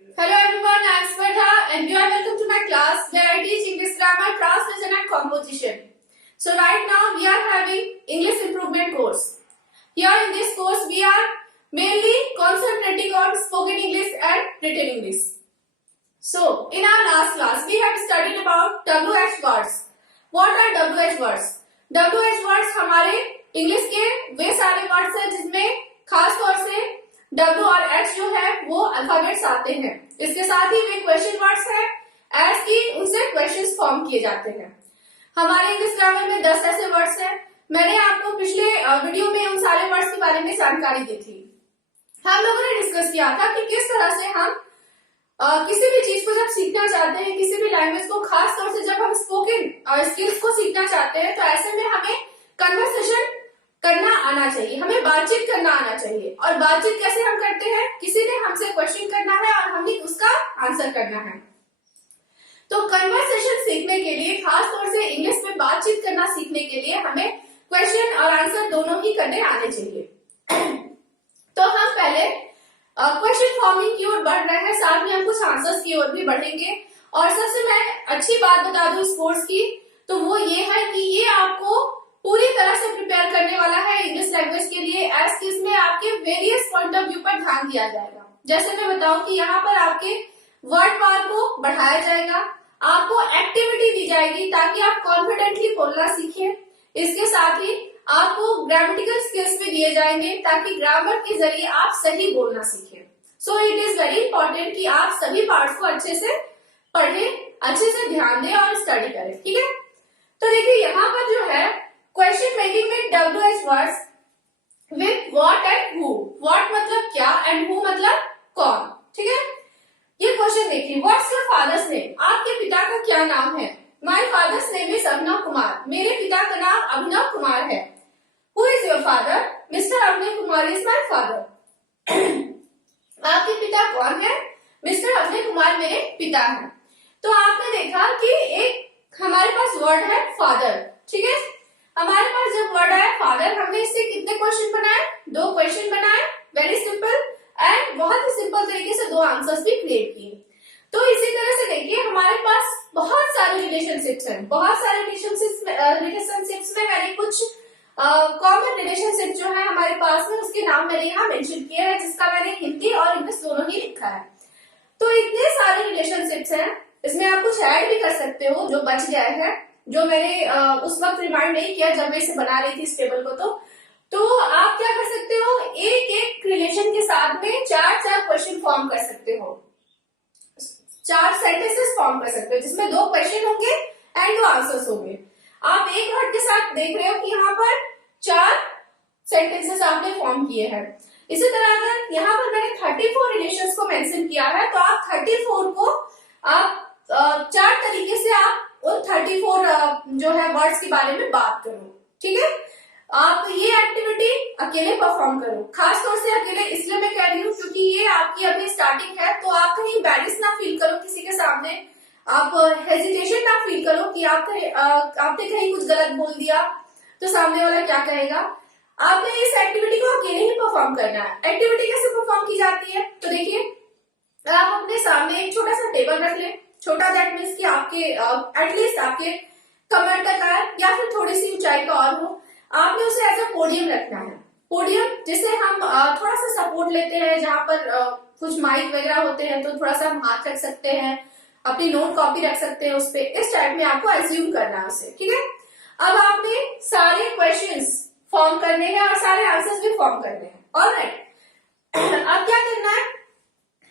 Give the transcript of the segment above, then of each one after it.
Hello everyone, I am Spardha and you are welcome to my class where I teach English grammar, translation and composition. So right now we are having English improvement course. Here in this course we are mainly concentrating on spoken English and written English. So in our last class we have studied about WH words. What are WH words? WH words हमारे English के वे सारे words हैं जिसमें खास तौर से W और H जो है वो अल्फाबेट्स आते हैं। इसके साथ ही वे क्वेश्चन वर्ड्स हैं एज की उनसे क्वेश्चंस फॉर्म किए जाते हैं। हमारे इंग्लिश ग्रामर में 10 ऐसे वर्ड्स हैं। मैंने आपको पिछले वीडियो में उन सारे वर्ड्स के बारे में जानकारी दी थी। हम लोगों ने डिस्कस किया था कि किस तरह से हम किसी भी चीज को जब सीखना चाहते हैं, किसी भी लैंग्वेज को, खास तौर से जब हम स्पोकन स्किल्स को सीखना चाहते हैं, तो ऐसे में हमें कन्वर्सेशन करना आना चाहिए, हमें बातचीत करना आना चाहिए। और बातचीत कैसे हम करते हैं? किसी ने हमसे क्वेश्चन करना है और हमें उसका आंसर करना है। तो कन्वर्सेशन सीखने के लिए, खास तौर से इंग्लिश में बातचीत करना सीखने के लिए हमें क्वेश्चन और आंसर दोनों ही करने आने चाहिए। तो हम पहले क्वेश्चन फॉर्मिंग की ओर बढ़ रहे हैं, साथ में हम कुछ आंसर्स की ओर भी बढ़ेंगे। और सबसे मैं अच्छी बात बता दूं इस कोर्स की, तो वो ये है कि ये आपको पूरी तरह से प्रिपेयर करने वाला है इंग्लिश लैंग्वेज के लिए, एज कि इसमें आपके वेरियस पॉइंट ऑफ व्यू पर ध्यान दिया जाएगा। जैसे मैं बताऊं कि यहाँ पर आपके वर्ड पावर को बढ़ाया जाएगा, आपको एक्टिविटी दी जाएगी ताकि आप कॉन्फिडेंटली बोलना सीखें। इसके साथ ही आपको ग्रामेटिकल स्किल्स भी दिए जाएंगे ताकि ग्रामर के जरिए आप सही बोलना सीखें। So it is very important कि आप सभी पार्ट्स को अच्छे से पढ़ें, अच्छे से ध्यान दें और स्टडी करें। ठीक है, तो देखिए यहाँ पर जो है क्वेश्चन मेकिंग में WH words with what and who. What मतलब क्या एंड हु मतलब कौन। ठीक है, ये क्वेश्चन देखिए, व्हाट्स योर फादर्स नेम। आपके पिता का क्या नाम है? My father's name is Abhinav Kumar. मेरे पिता का नाम अभिनव कुमार है। Who is your father? Mr Abhinav Kumar is my father. आपके पिता कौन है? मिस्टर अभिनव कुमार मेरे पिता हैं। तो आपने देखा कि एक हमारे पास वर्ड है फादर। ठीक है, हमारे पास जब वर्ड है फादर, हमने इससे कितने क्वेश्चन बनाए? 2 क्वेश्चन बनाए, वेरी सिंपल, एंड बहुत ही सिंपल तरीके से 2 आंसर्स भी क्रिएट किए। तो इसी तरह से देखिए हमारे पास बहुत सारे रिलेशनशिप्स हैं। बहुत सारे रिलेशनशिप्स में मैंने कुछ कॉमन रिलेशनशिप जो है हमारे पास में, उसके नाम मैंने यहाँ मेंशन किए हैं, जिसका मैंने हिंदी और इंग्लिश दोनों ही लिखा है। तो इतने सारे रिलेशनशिप्स हैं, इसमें आप कुछ ऐड भी कर सकते हो जो बच गए हैं, जो मैंने उस वक्त रिमाइंड नहीं किया जब मैं इसे बना रही थी इस टेबल को। तो आप क्या कर सकते हो, एक एक रिलेशन के साथ में 4-4 क्वेश्चन फॉर्म कर सकते हो, 4 सेंटेंसेस फॉर्म कर सकते हो, जिसमें 2 क्वेश्चन होंगे एंड 2 आंसर्स होंगे। आप एक वर्ड के साथ देख रहे हो कि यहाँ पर 4 सेंटेंसेस आपने फॉर्म किए हैं। इसी तरह अगर यहाँ पर मैंने 34 रिलेशंस को मेंशन किया है, तो आप 34 को आप 4 तरीके से आप उन 34 जो है वर्ड्स के बारे में बात करो। ठीक है, आप ये एक्टिविटी अकेले परफॉर्म करो। खास तौर से अकेले इसलिए मैं कह रही हूँ क्योंकि ये आपकी अभी स्टार्टिंग है, तो आप कहीं एम्बैरेस ना फील करो किसी के सामने, आप हेजिटेशन ना फील करो कि आपने कहीं कुछ गलत बोल दिया तो सामने वाला क्या कहेगा। आपने इस एक्टिविटी को अकेले ही परफॉर्म करना है। एक्टिविटी कैसे परफॉर्म की जाती है? तो देखिए, आप अपने सामने एक छोटा सा टेबल रख लें। छोटा दैट मीन्स कि आपके एटलीस्ट आपके कमर तक आए या फिर थोड़ी सी ऊंचाई का और हो। आपने उसे एज अ पोडियम रखना है। पोडियम जिसे हम थोड़ा सा सपोर्ट लेते हैं, जहां पर कुछ माइक वगैरह होते हैं, तो थोड़ा सा हम हाथ रख सकते हैं, अपनी नोट कॉपी रख सकते हैं उस पे। इस टाइप में आपको एज्यूम करना है उसे। ठीक है, अब आपने सारे क्वेश्चंस फॉर्म करने हैं और सारे आंसर्स भी फॉर्म करने हैं। ऑलराइट, अब क्या करना है,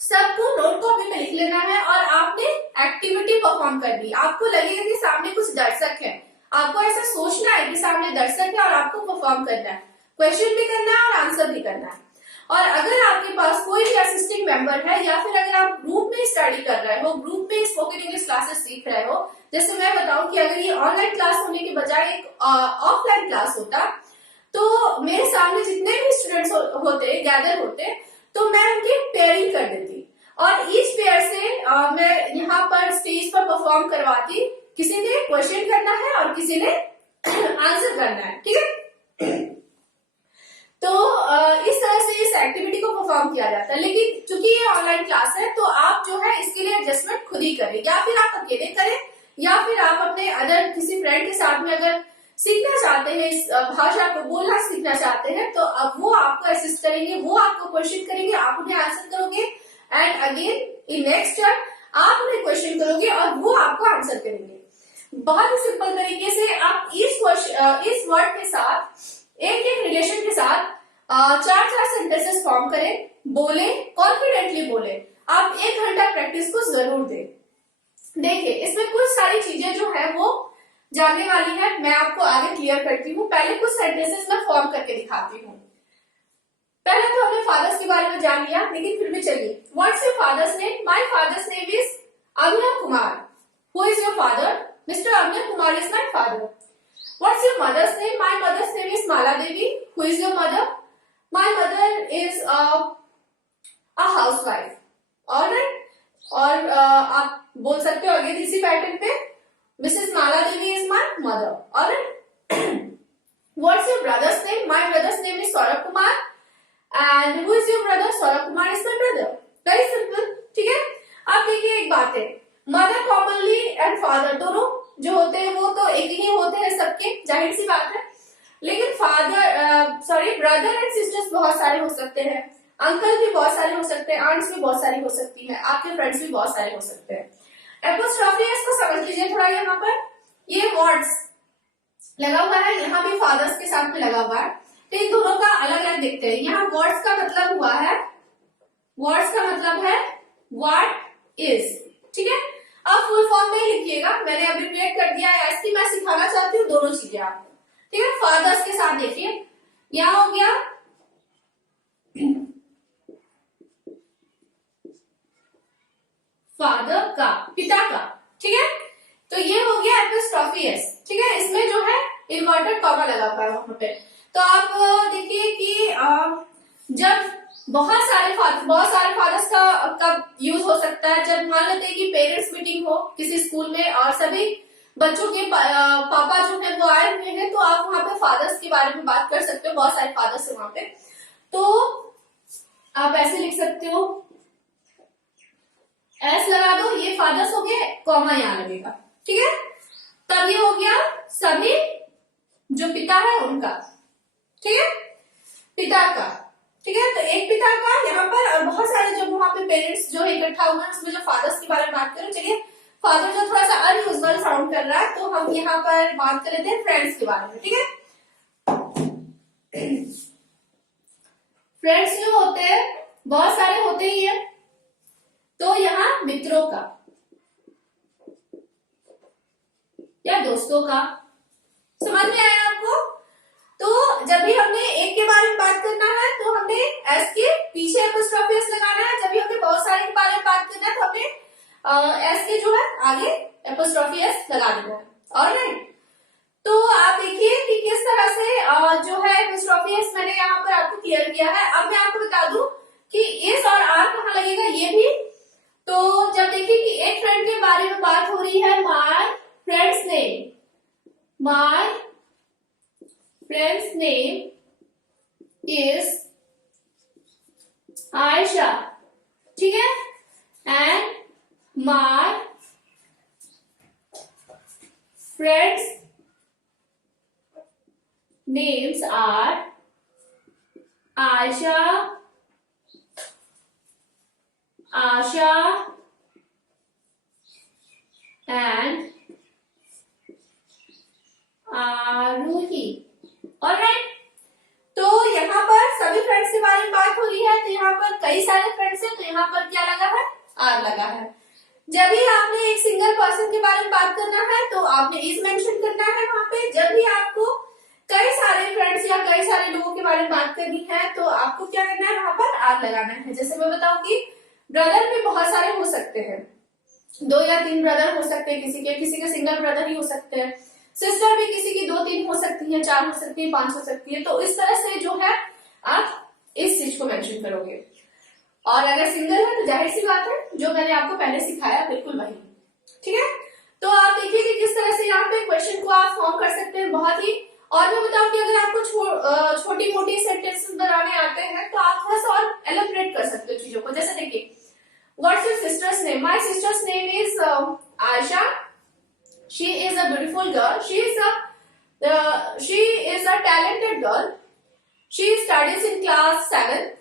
सबको नोट कॉपी में लिख लेना है और आपने एक्टिविटी परफॉर्म करनी है। आपको लगेगा कि सामने कुछ दर्शक है, आपको ऐसा सोचना है कि सामने दर्शक है और आपको परफॉर्म करना है, क्वेश्चन भी करना है और आंसर भी करना है। और अगर आपके पास कोई भी असिस्टिंग मेंबर है या फिर अगर आप ग्रुप में स्टडी कर रहे हो, ग्रुप में स्पोकन इंग्लिश क्लासेस सीख रहे हो, जैसे मैं बताऊं कि अगर ये ऑनलाइन क्लास होने के बजाय एक ऑफलाइन क्लास होता, तो मेरे सामने जितने भी स्टूडेंट्स होते गैदर होते, तो मैं उनकी पेयरिंग कर देती और ईच पेयर से मैं यहाँ पर स्टेज पर परफॉर्म करवाती। किसी ने क्वेश्चन करना है और किसी ने आंसर करना है। ठीक है, तो इस तरह से इस एक्टिविटी को परफॉर्म किया जाता है। लेकिन चूंकि ये ऑनलाइन क्लास है तो आप जो है इसके लिए एडजस्टमेंट खुद ही करें, या फिर आप अकेले करें, या फिर आप अपने अदर किसी फ्रेंड के साथ में अगर सीखना चाहते हैं, इस भाषा को बोलना सीखना चाहते हैं, तो अब वो आपको असिस्ट करेंगे, वो आपको क्वेश्चन करेंगे, आप उन्हें आंसर करोगे, and again in next turn आप उन्हें क्वेश्चन करोगे और वो आपको आंसर करेंगे। बहुत ही सिंपल तरीके से आप इस वर्ड के साथ एक एक रिलेशन के साथ चार चार सेंटेंसेस फॉर्म करें, बोले, कॉन्फिडेंटली बोले। आप 1 घंटा प्रैक्टिस को जरूर दें। देखिए इसमें कुछ सारी चीजें जो है वो जानने वाली है, मैं आपको आगे क्लियर करती हूँ। पहले कुछ सेंटेंसेस मैं फॉर्म करके दिखाती हूँ। पहले तो हमने फादर्स के बारे में जान लिया, लेकिन फिर भी चलिए, what's your father's name? My father's name is Abhinav Kumar. Who is your father? Mr Abhinav Kumar is my father. What's your mother's name? My mother's name is Mala Devi. Who is your mother? My mother is a housewife. Alright, और आप बोल सकते हो again इसी pattern पे, Mrs Mala Devi is my mother. Alright, what's your brother's name? My brother's name is Saurabh Kumar. And who is your brother? Saurabh Kumar is my brother. Very simple, ठीक है। अब देखिए एक बात है, मदर कॉमनली एंड फादर दोनों जो होते हैं वो तो एक ही होते हैं सबके, जाहिर सी बात है। लेकिन ब्रदर एंड सिस्टर्स बहुत सारे हो सकते हैं, अंकल भी बहुत सारे हो सकते हैं, आंट्स भी बहुत सारी हो सकती है, आपके फ्रेंड्स भी बहुत सारे हो सकते हैं। एपोस्ट्रोफी इसको समझ लीजिए थोड़ा। यहाँ पर ये वर्ड्स लगा हुआ है, यहाँ भी फादर्स के साथ में लगा हुआ है, तो इन दोनों का अलग अलग देखते हैं। यहाँ वर्ड्स का मतलब हुआ है, वर्ड्स का मतलब है व्हाट इज, ठीक है। अब फुल फॉर्म में लिखिएगा, मैंने अब्रिविएट कर दिया है, ऐसी मैं सिखाना चाहती हूँ दोनों चीजें आपको, ठीक है। फादर्स के साथ देखिए, यहाँ हो गया फादर का, पिता का, ठीक है। तो ये हो गया एपोस्ट्रोफी एस, ठीक है। इसमें जो है इन्वर्टेड कॉमा लगा हुआ है वहां पे। तो आप देखिए कि जब बहुत सारे फादर्स का यूज हो सकता है, जब मान लेते हैं कि पेरेंट्स मीटिंग हो किसी स्कूल में और सभी बच्चों के पापा जो है वो आए हुए हैं, तो आप वहां पे फादर्स के बारे में बात कर सकते हो, बहुत सारे फादर्स है वहां पे। तो आप ऐसे लिख सकते हो, एस लगा दो, ये फादर्स हो गए, कॉमा यहाँ लगेगा, ठीक है। तब ये हो गया सभी जो पिता है उनका, ठीक है, पिता का, ठीक है। तो एक पिता का यहाँ पर, और बहुत सारे जो वहां पे पेरेंट्स जो इकट्ठा हुए हैं उसमें जो फादर्स के बारे में बात करें, चलिए फादर जो थोड़ा सा अनयूजुअल साउंड कर रहा है, तो हम यहाँ पर बात कर लेते हैं फ्रेंड्स के बारे में, ठीक है। फ्रेंड्स जो होते हैं बहुत सारे होते ही है, तो यहाँ मित्रों का या दोस्तों का, समझ में आया आपको? तो जब भी हमने एक के बारे में बात करना है तो हमने एस के पीछे एपोस्ट्रोफी एस लगाना है, जब भी हमने बहुत सारे के बारे में बात करना है तो हमने एस के जो है आगे एपोस्ट्रोफी एस लगा देना है। ऑलराइट, तो आप देखिए कि किस तरह से जो है एपोस्ट्रोफी एस मैंने यहाँ पर आपको क्लियर किया है। अब मैं आपको बता दूं कि एस और आर कहाँ लगेगा, ये भी। तो जब देखिए कि एक फ्रेंड के बारे में बात हो रही है, my friend's name, my friend's name is Ayesha, ठीक है, and my friends names are Ayesha, Asha and Aarohi. Alright, तो यहाँ पर सभी फ्रेंड्स के बारे में बात हो रही है, तो यहाँ पर कई सारे फ्रेंड्स हैं, तो यहाँ पर क्या लगा है, आर लगा है। जब भी आपने एक सिंगल पर्सन के बारे में बात करना है तो आपने इज मेंशन करना है वहां पे। जब भी आपको कई सारे फ्रेंड्स या कई सारे लोगों के बारे में बात करनी है तो आपको क्या करना है, वहां पर आर लगाना है। जैसे मैं बताऊं कि ब्रदर भी बहुत सारे हो सकते हैं, 2 या 3 ब्रदर हो सकते हैं, किसी के सिंगल ब्रदर ही हो सकते हैं। सिस्टर भी किसी की 2-3 हो सकती है, 4 हो सकती है, 5 हो सकती है। तो इस तरह से जो है आप इस चीज को मेंशन करोगे। और अगर सिंगल है तो जाहिर सी बात है जो मैंने आपको पहले सिखाया बिल्कुल वही, ठीक है। तो आप देखिए कि किस तरह से यहाँ पे क्वेश्चन को आप फॉर्म कर सकते हैं बहुत ही और मैं बताऊं कि अगर आपको छोटी मोटी सेंटेंसेस बनाने आते हैं तो आप थोड़ा सा और एलिब्रेट कर सकते हो चीजों को। जैसे देखिए, what's your sisters name? My sister's name is Ayesha, she is a beautiful girl, she is a talented girl, she studies in class 7।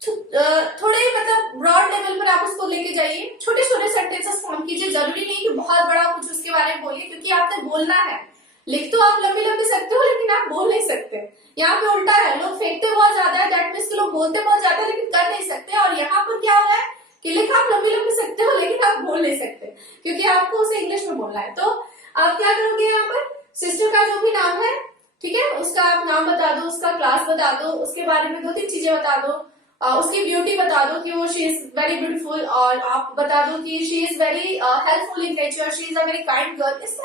थोड़े मतलब ब्रॉड लेवल पर आप उसको लेके जाइए, छोटे छोटे सेंटेंसेस फॉर्म कीजिए। जरूरी नहीं कि बहुत बड़ा कुछ उसके बारे में बोलिए, क्योंकि आपने बोलना है। लिख तो आप लंबी लंबी सकते हो, लेकिन आप बोल नहीं सकते। यहाँ पे उल्टा है, लोग फेंकते बहुत ज्यादा है, दैट मीन्स कि लोग बोलते बहुत ज्यादा है लेकिन कर नहीं सकते। और यहाँ पर क्या हो रहा है कि लिख आप लंबी लंबी सकते हो लेकिन आप बोल नहीं सकते, क्योंकि आपको उसे इंग्लिश में बोलना है। तो आप क्या करोगे, यहाँ पर सिस्टर का जो भी नाम है, ठीक है, उसका आप नाम बता दो, उसका क्लास बता दो, उसके बारे में 2-3 चीजें बता दो, उसकी ब्यूटी बता दो कि वो शी इज वेरी ब्यूटीफुल, और आप बता दो कि she is very helpful in nature, she is a very kind girl, इस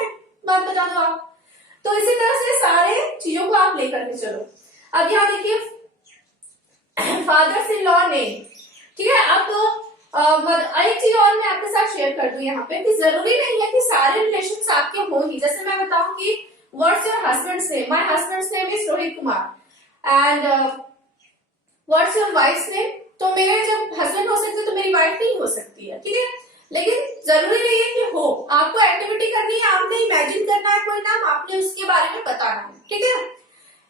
बात बता दो आप। तो इसी तरह से सारे चीजों को आप लेकर के चलो। अब यहाँ देखिए, फादर्स इन लॉ नेम, ठीक है। अब एक चीज और मैं आपके साथ शेयर कर दूं यहाँ पे कि जरूरी नहीं है कि सारे रिलेशंस आपके हो ही। जैसे मैं बताऊं कि what's your husband's name? My husband's name is Rohit Kumar. And what's your wife's name? तो मेरे जब हस्बैंड हो सकते तो मेरी वाइफ नहीं हो सकती है, ठीक है। लेकिन जरूरी नहीं है कि हो, आपको एक्टिविटी करनी है, आपने इमेजिन करना है कोई नाम, आपने उसके बारे में बताना है, ठीक है।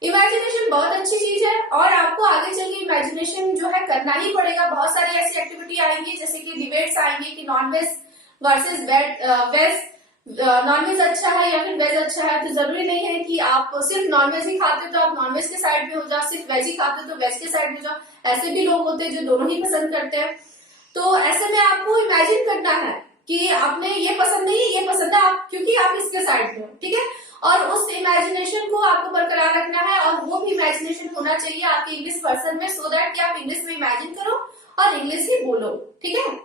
इमेजिनेशन बहुत अच्छी चीज है, और आपको आगे चल के इमेजिनेशन जो है करना ही पड़ेगा। बहुत सारी ऐसी एक्टिविटी आएंगी, जैसे कि डिबेट्स आएंगे कि नॉनवेज वर्सेस वेज, नॉनवेज अच्छा है या फिर वेज अच्छा है। तो जरूरी नहीं है कि आप सिर्फ नॉनवेज ही खाते हो तो आप नॉनवेज के साइड में हो जाओ, सिर्फ वेज ही खाते हो तो वेज के साइड में जाओ। ऐसे भी लोग होते हैं जो दोनों ही पसंद करते हैं। तो ऐसे में आपको इमेजिन करना है कि आपने ये पसंद नहीं, ये पसंद है, आप क्योंकि आप इसके साइड में हो, ठीक है। और उस इमेजिनेशन को आपको बरकरार रखना है, और वो भी इमेजिनेशन होना चाहिए आपके इंग्लिश पर्सन में, सो दैट कि आप इंग्लिश में इमेजिन करो और इंग्लिश ही बोलो, ठीक है।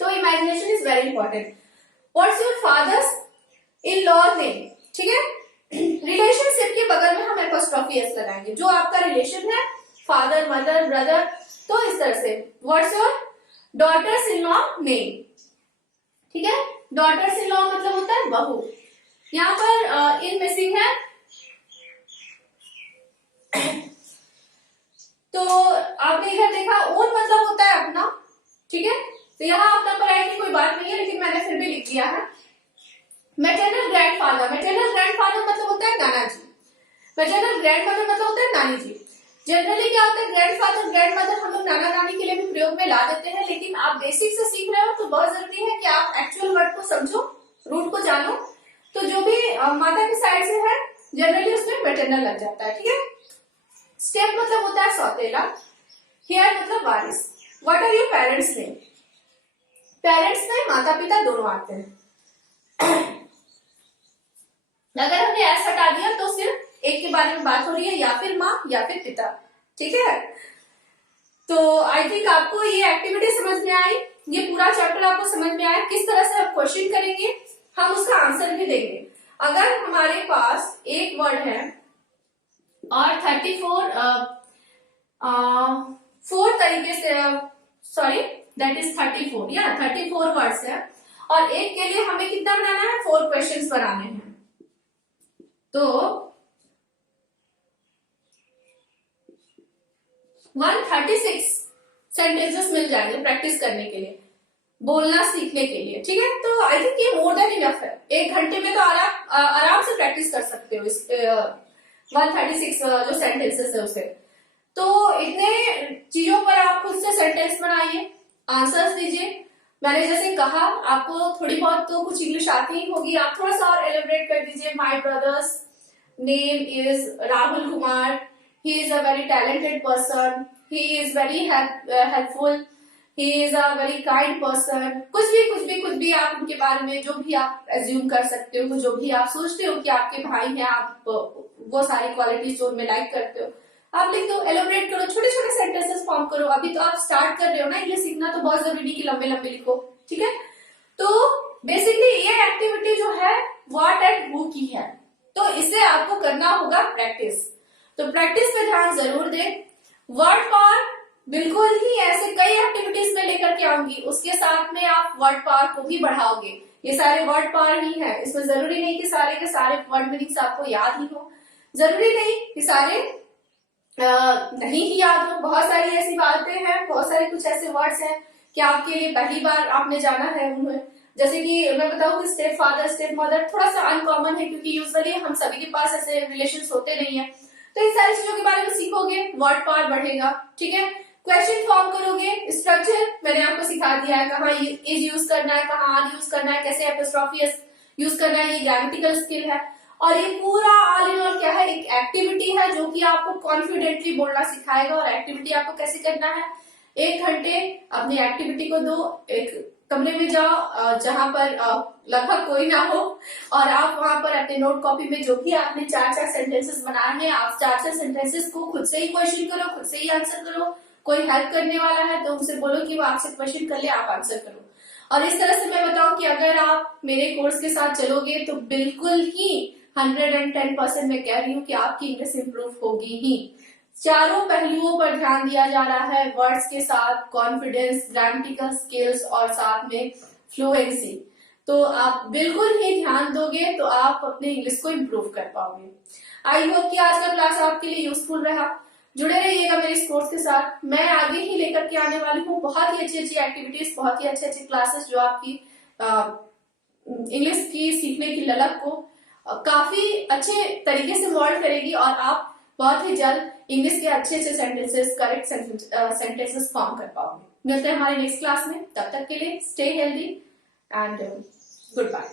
तो imagination is very important. What's your father's in law name, ठीक है। रिलेशनशिप के बगल में हम एपोस्ट्रोफी एस लगाएंगे, जो आपका रिलेशन है, फादर, मदर, ब्रदर। तो इस तरह से what's your daughter's in law name, ठीक है। डॉटर्स इन लॉ मतलब होता है बहू। यहाँ पर इन मिसिंग है, तो आपने इधर देखा ओन मतलब होता है अपना, ठीक है। तो यहाँ अपना पढ़ाई की कोई बात नहीं है, लेकिन मैंने फिर भी लिख दिया है। मैटरनल ग्रैंडफादर, मैटरनल ग्रैंडफादर मतलब होता है नाना जी, मैटरनल ग्रैंडमदर मतलब होता है नानी जी। जनरली क्या होता है, ग्रैंडफादर ग्रैंडमदर हम लोग नाना नानी के लिए भी प्रयोग में ला देते हैं, लेकिन आप बेसिक से सीख रहे हो तो बहुत जरूरी है कि आप एक्चुअल वर्ड को समझो, रूट को जानो। तो जो भी माता की साइड से है जनरली उसमें मैटरनल लग जाता है, ठीक है। स्टेप मतलब होता है सौतेला, हेयर मतलब वारिस। What are your parents name? Parents में माता पिता दोनों आते हैं। अगर हमने ऐसा हटा दिया तो सिर्फ एक के बारे में बात हो रही है, या फिर माँ या फिर पिता, ठीक है। तो आई थिंक आपको ये एक्टिविटी समझ में आई, ये पूरा चैप्टर आपको समझ में आया। किस तरह से आप क्वेश्चन करेंगे, हम उसका आंसर भी देंगे। अगर हमारे पास एक वर्ड है और 4 तरीके से, सॉरी दैट इज 34, या 34 वर्ड्स है, और एक के लिए हमें कितना बनाना है, 4 क्वेश्चंस बनाने हैं। तो 136 सेंटेंसेस मिल जाएंगे प्रैक्टिस करने के लिए, बोलना सीखने के लिए, ठीक है। तो आई थिंक ये मोर देन इनफ है। 1 घंटे में तो आराम से प्रैक्टिस कर सकते हो इस 136 जो सेंटेंसेस है उसे। तो इतने चीजों पर आप खुद से सेंटेंस बनाइए, आंसर्स दीजिए। मैंने जैसे कहा आपको थोड़ी बहुत तो कुछ इंग्लिश आती ही होगी, आप थोड़ा सा और एलिब्रेट कर दीजिए। My brother's name is Rahul Kumar, he is a very talented person, he is very helpful, he is a very kind person. कुछ भी आप उनके बारे में जो भी आप एज्यूम कर सकते हो, जो भी आप सोचते हो कि आपके भाई हैं, आप वो सारी क्वालिटीज जो उनमें लाइक करते हो आप लिख दो, एलोबरेट करो, छोटे छोटे सेंटेंसेस फॉर्म करो। अभी तो आप स्टार्ट कर रहे हो ना इंग्लिश सीखना, तो बहुत जरूरी नहीं कि लंबे लंबे लिखो, ठीक है। तो बेसिकली ये एक्टिविटी जो है व्हाट एंड हु की है, तो इसे आपको करना होगा प्रैक्टिस। तो प्रैक्टिस पे ध्यान जरूर दें। वर्ड पावर बिल्कुल ही ऐसे कई एक्टिविटीज में लेकर के आऊंगी, उसके साथ में आप वर्ड पावर को भी बढ़ाओगे। ये सारे वर्ड पावर ही है, इसमें जरूरी नहीं कि सारे के सारे वर्ड मीनिंग्स आपको याद ही हो। जरूरी नहीं कि सारे नहीं ही याद हो, बहुत सारी ऐसी बातें हैं, बहुत सारे कुछ ऐसे वर्ड्स हैं कि आपके लिए पहली बार आपने जाना है उन्हें। जैसे कि मैं बताऊं कि स्टेप फादर, स्टेप मदर थोड़ा सा अनकॉमन है, क्योंकि यूजुअली हम सभी के पास ऐसे रिलेशंस होते नहीं है। तो इन सारी चीजों के बारे में सीखोगे, वर्ड पावर बढ़ेगा, ठीक है। क्वेश्चन फॉर्म करोगे, स्ट्रक्चर मैंने आपको सिखा दिया है, कहाँ इज यूज करना है, कहाँ आर यूज करना है, कैसे एपोस्ट्रोफी यूज करना है, ये ग्रामेटिकल स्किल है। और ये पूरा ऑल इन ऑल क्या है, एक एक्टिविटी है जो कि आपको कॉन्फिडेंटली बोलना सिखाएगा। और एक्टिविटी आपको कैसे करना है, 1 घंटे अपनी एक्टिविटी को दो, एक कमरे में जाओ जहां पर लगभग कोई ना हो, और आप वहां पर अपने नोट कॉपी में जो भी आपने 4-4 सेंटेंसेस बनाए हैं, आप 4-4 सेंटेंसेस को खुद से ही क्वेश्चन करो, खुद से ही आंसर करो। कोई हेल्प करने वाला है तो उनसे बोलो कि वो आपसे क्वेश्चन कर ले, आप आंसर करो। और इस तरह से मैं बताऊं कि अगर आप मेरे कोर्स के साथ चलोगे तो बिल्कुल ही 110% मैं कह रही हूँ कि आपकी इंग्लिश इंप्रूव होगी ही। चारों पहलुओं पर ध्यान दिया जा रहा है, वर्ड्स के साथ कॉन्फिडेंस, ग्रामेटिकल स्किल्स और साथ में फ्लुएंसी। तो आप बिल्कुल ही ध्यान दोगे तो आप अपने इंग्लिश को इम्प्रूव कर पाओगे। आई होप कि आज का क्लास आपके लिए यूजफुल रहा। जुड़े रहिएगा मेरे इस कोर्स के साथ, मैं आगे ही लेकर के आने वाली हूँ बहुत ही अच्छी अच्छी एक्टिविटीज, बहुत ही अच्छे अच्छे क्लासेस जो आपकी इंग्लिश की सीखने की ललक को काफी अच्छे तरीके से मोल्ड करेगी, और आप बहुत ही जल्द इंग्लिश के अच्छे अच्छे सेंटेंसेस, करेक्ट सेंटेंसेस फॉर्म कर पाओगे। मिलते हैं हमारे नेक्स्ट क्लास में, तब तक के लिए stay healthy and good bye.